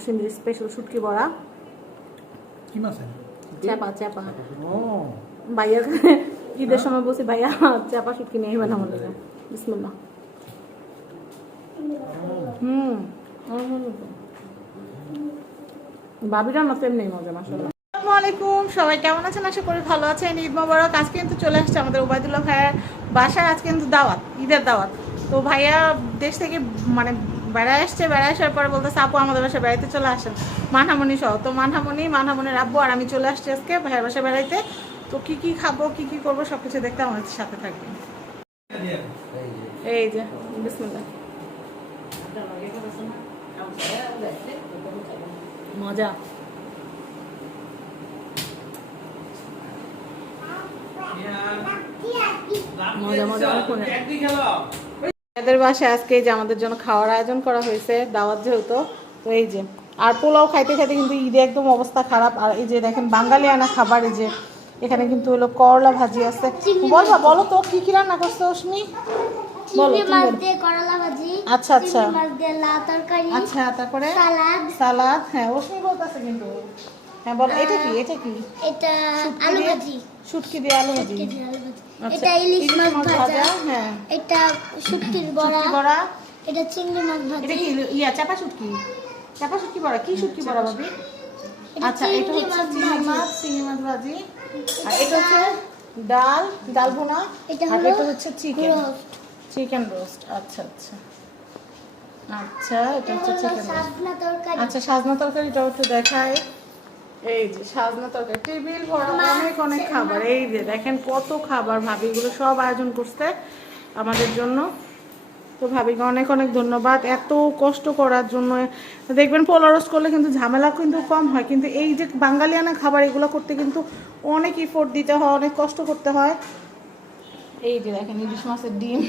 নরসিংদীর স্পেশাল শুটকি বড়া। কি মাছ? চাপা চাপা। ও ভাইয়া ঈদের সময় বলছি ভাইয়া চাপা শুটকি নিয়ে আসবেন আমার জন্য। বিসমিল্লাহ। ভাবিরা না তেমনি মজা মাশাআল্লাহ। আসসালামু আলাইকুম, সবাই কেমন আছেন? আশা করি ভালো আছেন। ঈদ মোবারক। আজকে কিন্তু চলে আসছে আমাদের ওবায়দুল্লাহ ভাইয়ের বাসায়। আজকে কিন্তু দাওয়াত, ঈদের দাওয়াত। তো ভাইয়া দেশ থেকে মানে বেড়ায় আসছে, বেড়ায় আসার পরে বলতেছে আপু আমাদের বাসায় বেড়াইতে চলে আসেন, মানহামণি সহ। তো মানহামণির আব্বু আর আমি চলে আসছি আজকে ভাইয়ের বাসায় বেড়াইতে। তো কি কি খাবো, কি কি করবো সবকিছু দেখতে আমাদের সাথে থাকবেন। এই যে বিসমিল্লাহ। মজা। মজা মজা এদের বাসায় আজকে যে আমাদের জন্য খাওয়ার আয়োজন করা হয়েছে, দাওয়াত যেহেতু। তো এই যে আর পোলাও খাইতে খাইতে কিন্তু ঈদে একদম অবস্থা খারাপ। আর এই যে দেখেন বাঙালি আনা খাবার, এই যে এখানে কিন্তু হলো করলা ভাজি আছে। বলবা বলো তো কি কি রান্না করছো অস্মি? চিংড়ি মাছ দিয়ে করলা ভাজি, আচ্ছা আচ্ছা, চিংড়ি মাছ দিয়ে লাউ তরকারি, আচ্ছা তারপরে সালাদ। সালাদ। হ্যাঁ অস্মি বলতেছে কিন্তু। হ্যাঁ বল, এটা কি? এটা কি? এটা আলু ভাজি, শুটকি দিয়ে আলু ভাজি। শুটকি দিয়ে আলু ভাজি। আচ্ছা, এটা ইলিশ মাছ ভাজা। হ্যাঁ এটা শুটকির শুটকি বড়া। বড়া। এটা চিংড়ি মাছ এটা ভাজি। কি ইয়া চাপা শুটকি? চাপা শুটকি বড়া। কি শুটকি বড়া ভাবি? আচ্ছা এটা হচ্ছে চিংড়ি মাছ ভাজি। আর এটা হচ্ছে ডাল ভুনা। এটা আর হলো এটা হচ্ছে রোস্ট। Chicken roast. আচ্ছা আচ্ছা আচ্ছা, এটা হচ্ছে চিকেন রোস্ট। সাজনা তরকারি। আচ্ছা সাজনা তরকারিটা একটু দেখাই। এই যে সাজনা তরকারি, টেবিল ভরা অনেক অনেক খাবার। এই যে দেখেন কত খাবার, ভাবি এগুলো সব আয়োজন করছে আমাদের জন্য। তো ভাবিকে অনেক অনেক ধন্যবাদ এত কষ্ট করার জন্য। দেখবেন পোলা রোস্ট করলে কিন্তু ঝামেলা কিন্তু কম হয়, কিন্তু এই যে বাঙালিয়ানা খাবার এগুলো করতে কিন্তু অনেক ইফোর্ট দিতে হয়, অনেক কষ্ট করতে হয়। এই যে দেখেন ইলিশ মাছের ডিম,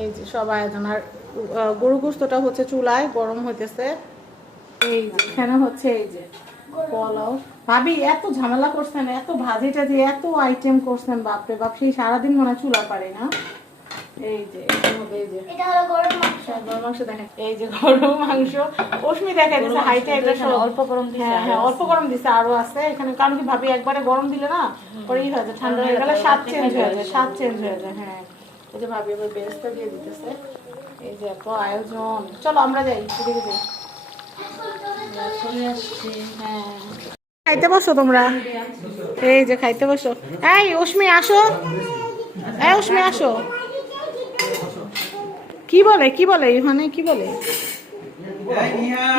এই যে সব আয়োজন। আর গরু গোস্তটা হচ্ছে চুলায় গরম হইতেছে। এই যে এখানে হচ্ছে এই যে পোলাও। ভাবি এত ঝামেলা করছেন, এত ভাজি টাজি, এত আইটেম করছেন, বাপরে বাপ, সেই সারাদিন মনে হয় চুলা পারে না। এই যে এটা হলো গরুর মাংস। গরুর মাংস দেখেন, এই যে গরুর মাংস। অস্মি দেখা দিচ্ছে হাইটে, এটা অল্প গরম দিছে। হ্যাঁ অল্প গরম দিছে, আরো আছে এখানে। কারণ কি ভাবি একবারে গরম দিলে না পরেই হয়ে যায়, ঠান্ডা হয়ে গেলে স্বাদ চেঞ্জ হয়ে যায়, স্বাদ চেঞ্জ হয়ে যায়। হ্যাঁ এই যে ভাবি এবার বেরেস্তা দিয়ে দিতেছে। এই যে এত আয়োজন। চলো আমরা যাই, এদিকে যাই। হ্যাঁ খাইতে বসো তোমরা, এই যে খাইতে বসো। এই অস্মি আসো, এই অস্মি আসো। কি বলে ইহানে, কি বলে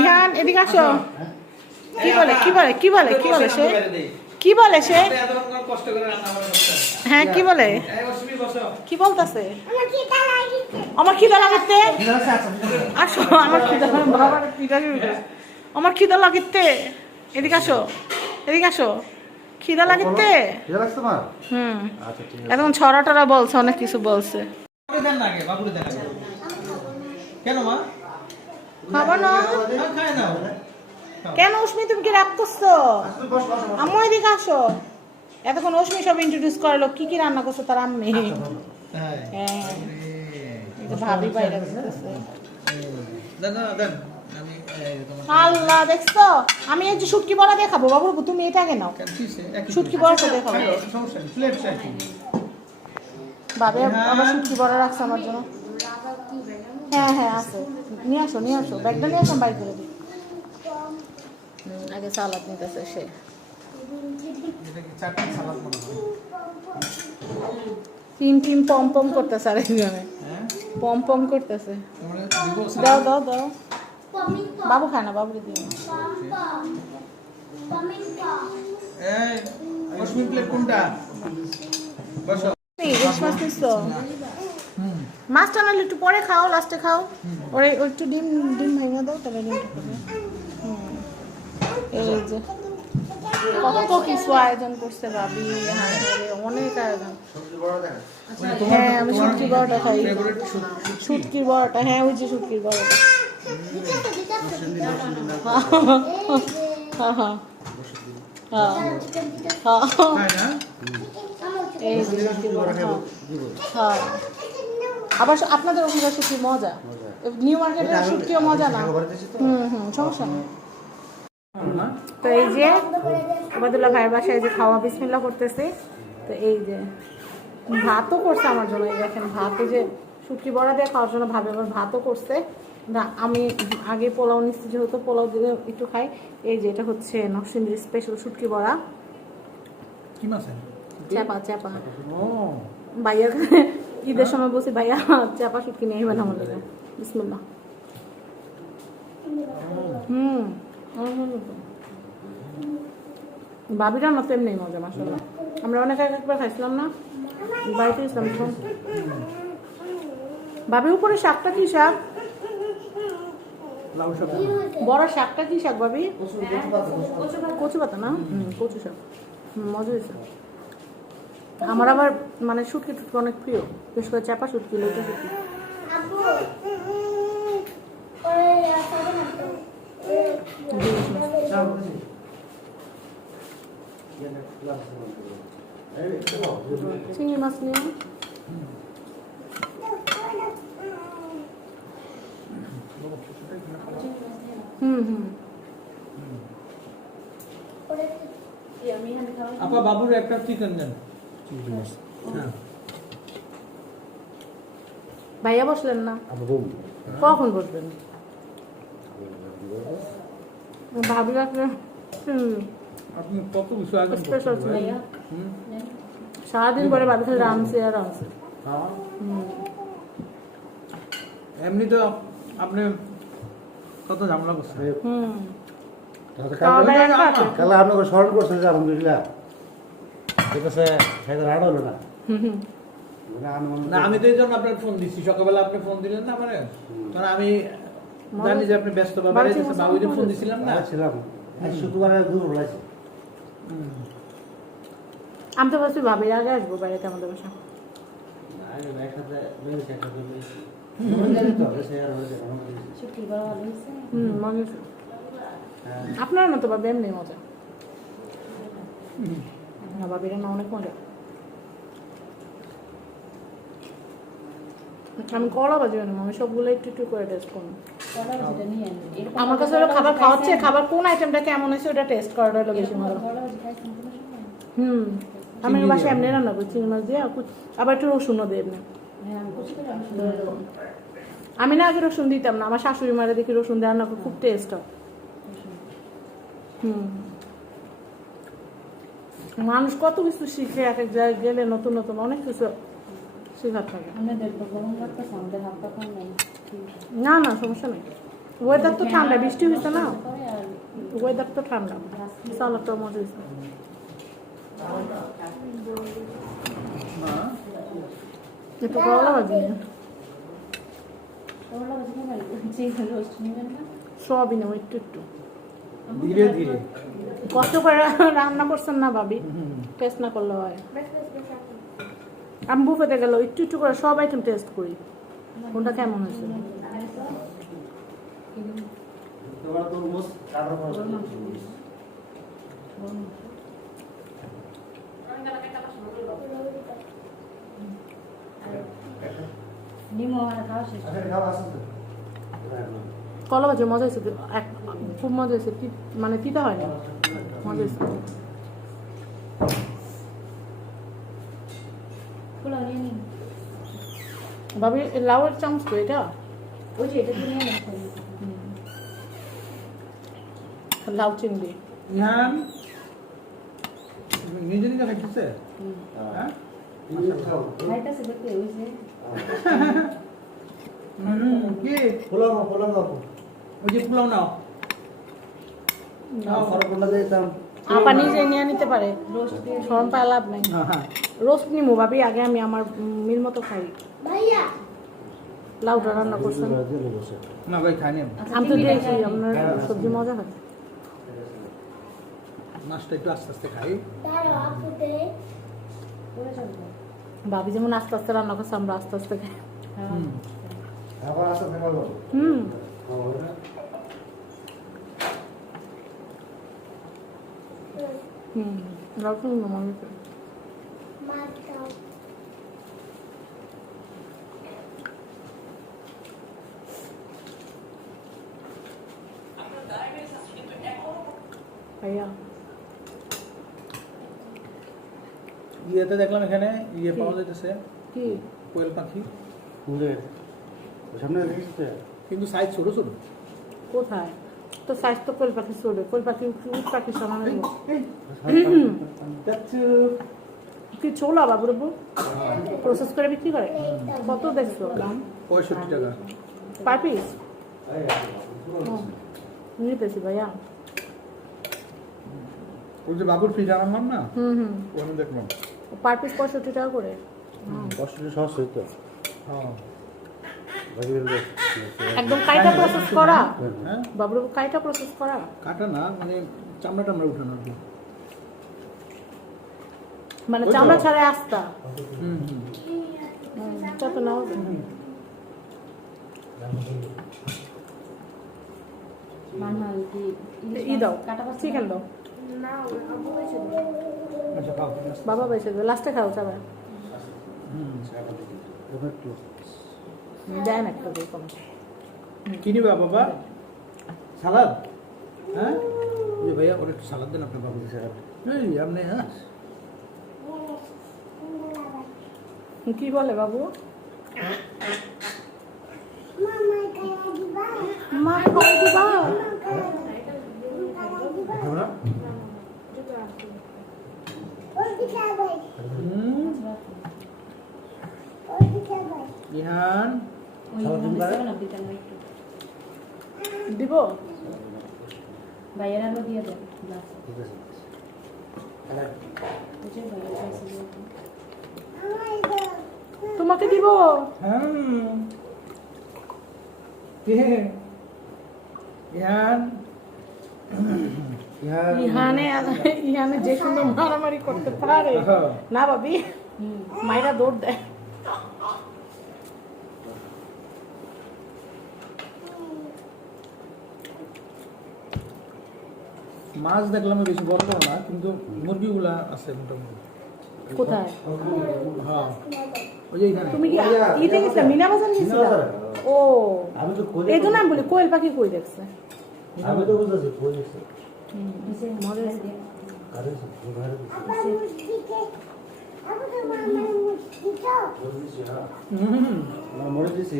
ইহান? এদিকে আসো। কি বলে সে? কি বলে সে? হ্যাঁ কি বলে? কি বলতেছে? আমার খিদা লাগিতে। আসো, আমার খিদা, বাবার খিদা, আমার খিদা লাগিতে। এদিকে আসো, এদিকে আসো, খিদা লাগিতে। এখন ছড়া টরা বলছে, অনেক কিছু বলছে। খাবো না কেন? অস্মি তুমি কি রাগ করছো? আম্মু এদিকে আসো। এতক্ষণ অস্মি সব ইন্ট্রোডিউস করলো কি কি রান্না করছো তার আম্মি। হ্যাঁ ভাবি বাইরে আল্লাহ দেখছো, আমি এই যে শুটকি বড়া দেখাবো বাবু, তুমি এটা আগে নাও। শুটকি বড়াটা দেখাবো ভাবি, আবার শুটকি বড়া রাখছে আমার জন্য। হ্যাঁ হ্যাঁ আছে, নিয়ে আসো ব্যাগটা নিয়ে আসো, বাইর করে দিই। আগে সালাদ নিতেছে সে। টিম পম পম করতেছে, আর একজনে পম পম করতেছে। দাও দাও দাও, বাবু খায় না, বাবুকে দিও। মাছটা নাহলে একটু পরে খাও, লাস্টে খাও। ওরে একটু ডিম ভেঙে দাও, তাহলে ডিমটা খাবে। এই যে কত কিছু আয়োজন করছে ভাবি, অনেক আয়োজন। হ্যাঁ আমি শুটকির বড়াটা খাই, শুটকির বড়াটা। হ্যাঁ ওই যে শুটকির বড়াটা। এই যে শুটকির বড়া। হ্যাঁ আবার আপনাদের ওখানকার শুটকি মজা। নিউ মার্কেটের শুটকিও মজা না। সমস্যা নেই। না তো এই যে ওবায়দুল্লাহ ভাইয়ের বাসায় যে খাওয়া বিসমিল্লাহ করতেছে। তো এই যে ভাতও করছে আমার জন্য, এই দেখেন ভাতও যে শুটকি বড়া দিয়ে খাওয়ার জন্য ভাবে, আবার ভাতও করছে না। আমি আগে পোলাও নিচ্ছি, যেহেতু পোলাও দিয়ে একটু খাই। এই যে এটা হচ্ছে নরসিংদীর স্পেশাল শুটকি বড়া, কি মাছ চাপা চাপা। ও ভাইয়া ঈদের সময় বলছি ভাইয়া চাপা শুটকি নিয়ে আসবেন আমাদের। বিসমিল্লাহ। ভাবি রান্না তো এমনি মজা মাসাল্লাহ। আমরা অনেক আগে একবার খাইছিলাম না, বাড়িতে গেছিলাম তখন। ভাবি উপরে শাকটা কি শাক? লাউ শাক বড় শাকটা কি শাক ভাবি? কচু পাতা না? কচু শাক। মজা হয়েছে। আমার আবার মানে শুটকি টুটকি অনেক প্রিয়, বিশেষ করে চাপা শুটকি, লইটা শুটকি। আব্বু ওরে আসবে না তো চিংড়ি মাছ নিয়ে আপা বাবুর একটা চিকেন দেন। হ্যাঁ ভাইয়া বসলেন না, কখন বসবেন? ভাবি রাখলে আপনি কত কিছু আয়োজন স্পেশাল ছিল। করছেন সারাদিন পরে ভাবি খালি রামছে আর রামছে। এমনি তো আপনি কত ঝামেলা করছেন। কালা আপনাকে স্মরণ করছে যে আলহামদুলিল্লাহ ঠিক আছে, সেটা রাড হলো না। না আমি তো এই জন্য আপনার ফোন দিচ্ছি, সকালবেলা আপনি ফোন দিলেন না মানে, কারণ আমি জানি যে আপনি ব্যস্ত বাবা বাবুকে ফোন দিছিলাম না। ছিলাম শুক্রবার দূর বলেছি। আমি তো ভাবছি ভাবির আগে আসবো বাড়িতে আমাদের বাসা। একসাথে মজা হয়েছে। আপনার মতো ভাবি এমনি মজা না, ভাবিরা না অনেক মজা। আমি কলা বাজি বানাবো, আমি সবগুলো একটু একটু করে টেস্ট করবো। আমার কাছে হলো খাবার খাওয়াচ্ছে, খাবার কোন আইটেমটা কেমন হয়েছে ওটা টেস্ট করাটা হলো বেশি মজা। আমি বাসায় এমনি রান্না করি চিংড়ি মাছ দিয়ে, আবার একটু রসুনও দিই এমনি। আমি না আগে রসুন দিতাম না, আমার শাশুড়ি মারে দেখি রসুন দিয়ে রান্না করে খুব টেস্ট হয়। মানুষ কত কিছু শিখে, এক এক জায়গায় গেলে নতুন নতুন অনেক কিছু শেখার থাকে। না না সমস্যা নেই, ওয়েদার তো ঠান্ডা, বৃষ্টি হয়েছে না, ওয়েদার তো ঠান্ডা। সালাদটা মজা হয়েছে। একটু করলা ভাজি নিয়ে সবই নেব একটু একটু ধীরে ধীরে কষ্ট করে রান্না করছেন না ভাবি, টেস্ট না করলে হয়। আমি বুফেতে গেল একটু একটু করে সব আইটেম টেস্ট করি, কোনটা কেমন হয়েছে। কলা ভাজি মজা হয়েছে, খুব মজা হয়েছে, মানে তিতা হয়নি, মজা হয়েছে। ভাবি লাউয়ের চামচ তো এটা, লাউ চিংড়ি ইহান নিজে নিজে খাইতেছে। হ্যাঁ কি পোলাও ওই যে পোলাও নাও ফরকটা দিতাম। আপা নিজে নিয়ে নিতে পারে, শরম পায় লাভ নাই। হ্যাঁ রোস্ট নিমু ভাবি, আগে আমি আমার মিল মতো খাই। ভাইয়া লাউটা রান্না করছেন, না ভাই খাইনি আমি তো দিয়েছি, আপনার সবজি মজা হয়। মাছটা একটু আস্তে আস্তে খাই। দাঁড়াও আপু দে ভাবি যেমন আস্তে আস্তে রান্না করছে, আমরা আস্তে আস্তে খাই। আবার আসতে থাকবো। হুম হুম লাউ চিংড়ি মজা হয়েছে। মাছ দাও ভাইয়া ইয়েতে দেখলাম এখানে পাওয়া যাইতেছে কি কোয়েল পাখি, বুঝে সামনে দেখছিস তো? কিন্তু সাইজ ছোট ছোট। কোথায় তো সাইজ তো কোল পাখি ছোট, কোল পাখি উট পাখি সমান হইব। কি ছোলা বাবুর প্রসেস করে বিক্রি করে? কত দেখছো দাম? 65 টাকা পার পিস? নিতেছি ভাইয়া। ওই যে বাবুর ফ্রিজ আনলাম না, হুম ওখানে দেখলাম পার পিস 65 টাকা করে। কষ্ট সহজ হইতো। হ্যাঁ। একদম কাইটা প্রসেস করা হ্যাঁ বাবুর কাইটা প্রসেস করা? কাটা না, মানে চামড়া টামড়া উঠানো আর কি। মানে ওই তো। চামড়া ছাড়া আস্তা। হুম কত নাও ই দাও চিকেন দাও না আবু এসে আচ্ছা খাও। বাবা বেঁচে দেবে লাস্টে খাও চাবা দেন একটা দিয়ে কোনো কি নিবা বাবা? সালাদ? হ্যাঁ জি ভাইয়া, ওর একটু সালাদ দেন আপনার বাবু। এই আপনি হ্যাঁ কি বলে বাবু? মামা খাইয়া দিবা মা খাওয়া দিবা? ওই দিকে ভাই ওই দিকে ভাই ইহান দিব ভাইয়ের আরো দিয়ে দেন গ্লাস। আমায় দাও তোমাকে দিব। ইহান ইহানে ইহানে যে সুন্দর মারামারি করতে পারে না বাবি, মাইরা দৌড় দেয়। মাছ দেখলাম বেশি বড় বড় না, কিন্তু মুরগিগুলা আছে মোটামুটি। কোথায়? হ্যাঁ ওই যে এখানে। তুমি কি ইতে গেছিলা? মিনা বাজার গেছিলা? ও আমি তো কই এই তো না বলি কোয়েল পাখি কই দেখছে? আমি তো বুঝতেছি কই আছে মরে আরে ঘরে আবার মুদিকে আবু তো মামার মুদিকে না মরে দিছি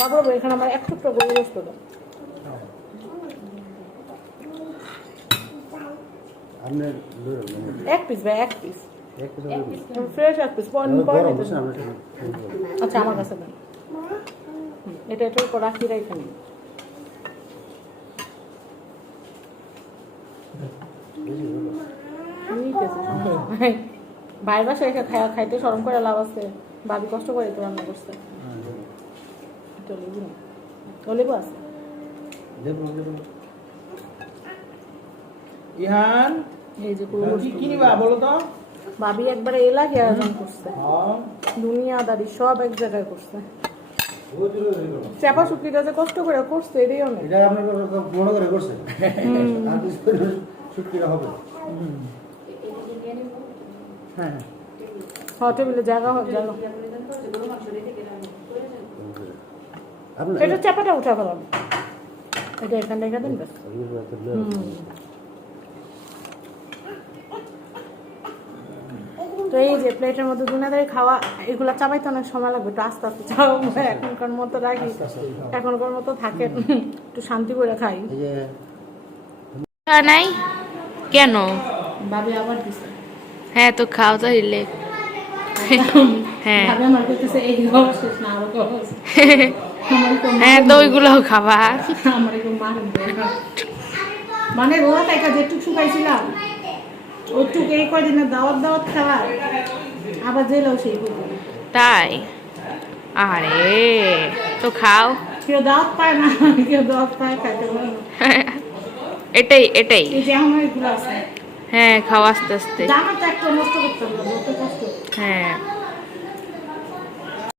বাবা এখানে আমার এক টুকরো গরু গোশত দাও। আপনি এক পিস ভাই, এক পিস এক পিস ফ্রেশ এক পিস গরম বসে আমরা আচ্ছা আমার কাছে দেন। এটা এটার উপর রাখি এখানে। ঠিক আছে ভাইয়ের বাসায় এসে খাইতে শরম করে লাভ আছে? ভাবি কষ্ট করে তো রান্না করছে। এটা লেবু না, ও লেবু আছে। ইহান এই যে পুরো কি কি নিবা বলো তো? ভাবি একবারে এলাকি আয়োজন করছে, হ্যাঁ দুনিয়াদারি সব এক জায়গায় করছে। চাপা শুকিটা যে কষ্ট করে করছে এটাই অনেক। এটা আপনার মনে করে করছে আর কিছু শুটকিরা হবে হ্যাঁ হ্যাঁ টেবিলে জায়গা হোক জায়গা। আপনি এটা চাপাটা উঠা ফেলাম, এটা এখানটা এখানে দেন ব্যাস। তো এই যে প্লেটের মধ্যে দুনিয়াদারি খাওয়া, এগুলা চাবাইতে অনেক সময় লাগবে, একটু আস্তে আস্তে চাও। এখনকার মতো রাখি, এখনকার মতো থাকে, একটু শান্তি করে খাই। এই যে নাই কেন? ভাবি আবার দিছে। হ্যাঁ তো খাও তাহলে। হ্যাঁ ভাবি আমার কাছে এই খাওয়া শেষ না, আরো খাওয়া আছে। আমার তো হ্যাঁ তো ওইগুলোও খাবা। আমার একটু মারেন মানে রোয়া টাকা যেটুক শুকাইছিলাম ওইটুক এই কয়দিনে দাওয়াত দাওয়াত খাওয়া আবার জেলেও সেই করবো। তাই? আরে তো খাও। কেউ দাওয়াত পায় না, কেউ দাওয়াত পায় খাইতে পারে না। এটাই এটাই। এই যে আমার এগুলো আছে, হ্যাঁ খাও আস্তে আস্তে। জামা তো একটা নষ্ট করতে হবে, কষ্ট। হ্যাঁ